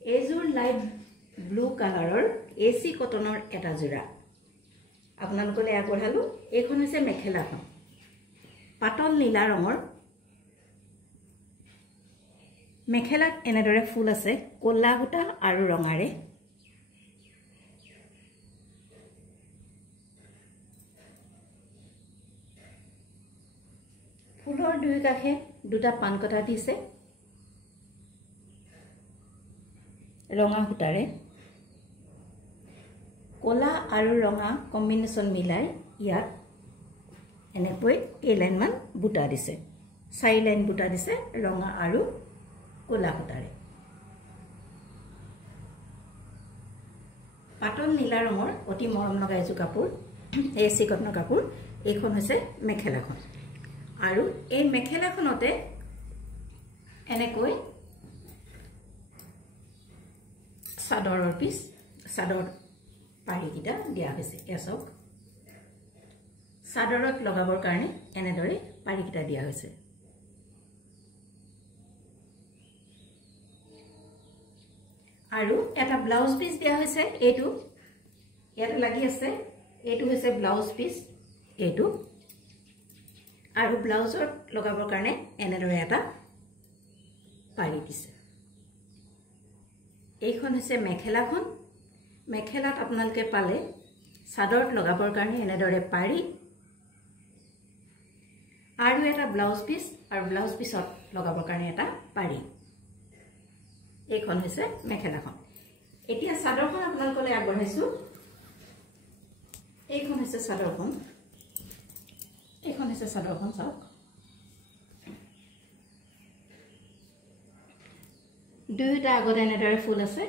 এইযোৰ light blue কালাৰৰ AC কটনৰ এটা যোৰা আপোনালোকলৈ আগবঢ়ালো। এইখন হৈছে মেখেলাখন, পাতল নীলা ৰঙৰ। মেখেলাত এনেদৰে ফুল আছে ক'লা সূতা আৰু ৰঙাৰে। ফুলৰ দুই কাষে দুটা পান কটা দিছে ৰঙা সূতাৰে। ক'লা আৰু ৰঙা কম্বিনেশ্যন মিলাই ইয়াত এনেকৈ কেইলাইনমান বুটা দিছে, 4 লাইন বুটা দিছে ৰঙা আৰু ক'লা সূতাৰে। পাতল নীলা ৰঙৰ অতি মৰম লগা এযোৰ কাপোৰ, এচি কটনৰ কাপোৰ। এইখন হৈছে মেখেলাখন আৰু এই মেখেলাখনতে এনেকৈ চাদৰৰ পিচ, চাদৰ পাৰিকেইটা দিয়া হৈছে। এয়া চাওক, চাদৰত লগাবৰ কাৰণে এনেদৰে পাৰিকেইটা দিয়া হৈছে। আৰু এটা ব্লাউজ পিচ দিয়া হৈছে। এইটো ইয়াতে লাগি আছে, এইটো হৈছে ব্লাউজ পিচ। এইটো আৰু ব্লাউজত লগাবৰ কাৰণে এনেদৰে এটা পাৰি দিছে। এইখন হৈছে মেখেলাখন। মেখেলাত আপোনালোকে পালে চাদৰত লগাবৰ কাৰণে এনেদৰে পাৰি আৰু এটা ব্লাউজ পিচ, আৰু ব্লাউজ পিছত লগাবৰ কাৰণে এটা পাৰি। এইখন হৈছে মেখেলাখন। এতিয়া চাদৰখন আপোনালোকলৈ আগবঢ়াইছো। এইখন হৈছে চাদৰখন। এইখন হৈছে চাদৰখন, চাওক। দুয়োটা আগত এনেদৰে ফুল আছে।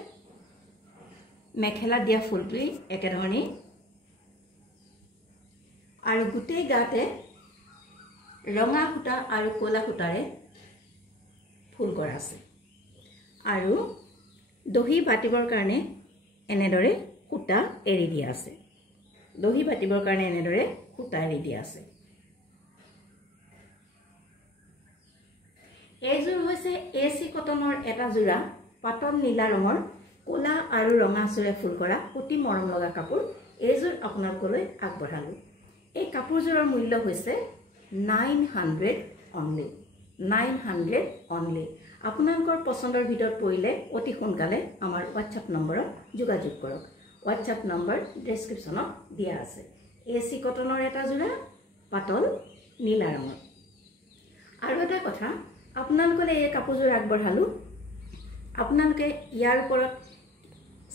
মেখেলাত দিয়া ফুলটোৱেই একেধৰণেই আৰু গোটেই গাতে ৰঙা সূতা আৰু ক'লা সূতাৰে ফুল কৰা আছে। আৰু দহি বাতিবৰ কাৰণে এনেদৰে সূতা এৰি দিয়া আছে। দহি বাতিবৰ কাৰণে এনেদৰে সূতা এৰি দিয়া আছে। এইযোৰ হৈছে এচি কটনৰ এটা যোৰা, পাতল নীলা ৰঙৰ ক'লা আৰু ৰঙা আঁচোৰে ফুল কৰা অতি মৰম লগা কাপোৰ। এইযোৰ আপোনালোকলৈ আগবঢ়ালো। এই কাপোৰযোৰৰ মূল্য হৈছে 900 অনলি, 900 অনলি। আপোনালোকৰ পচন্দৰ ভিতৰত পৰিলে অতি সোনকালে আমাৰ হোৱাটছআপ নম্বৰত যোগাযোগ কৰক। হোৱাটছআপ নম্বৰ ডেছক্ৰিপশ্যনত দিয়া আছে। এচি কটনৰ এটা যোৰা, পাতল নীলা ৰঙৰ। আৰু এটা কথা, আপোনালোকলৈ এই কাপোৰযোৰ আগবঢ়ালো। আপোনালোকে ইয়াৰ ওপৰত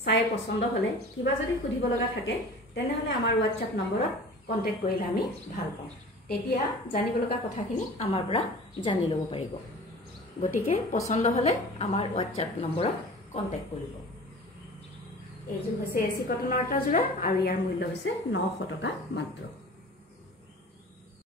চাই পচন্দ হ'লে কিবা যদি সুধিব লগা থাকে তেনেহ'লে আমাৰ হোৱাটছআপ নম্বৰত কণ্টেক্ট কৰিলে আমি ভাল পাম। তেতিয়া জানিব লগা কথাখিনি আমাৰ পৰা জানি ল'ব পাৰিব। গতিকে পচন্দ হ'লে আমাৰ হোৱাটছআপ নম্বৰত কণ্টেক্ট কৰিব। এইযোৰ হৈছে এচি কটনৰ এটা যোৰা আৰু ইয়াৰ মূল্য হৈছে 900 টকা মাত্ৰ।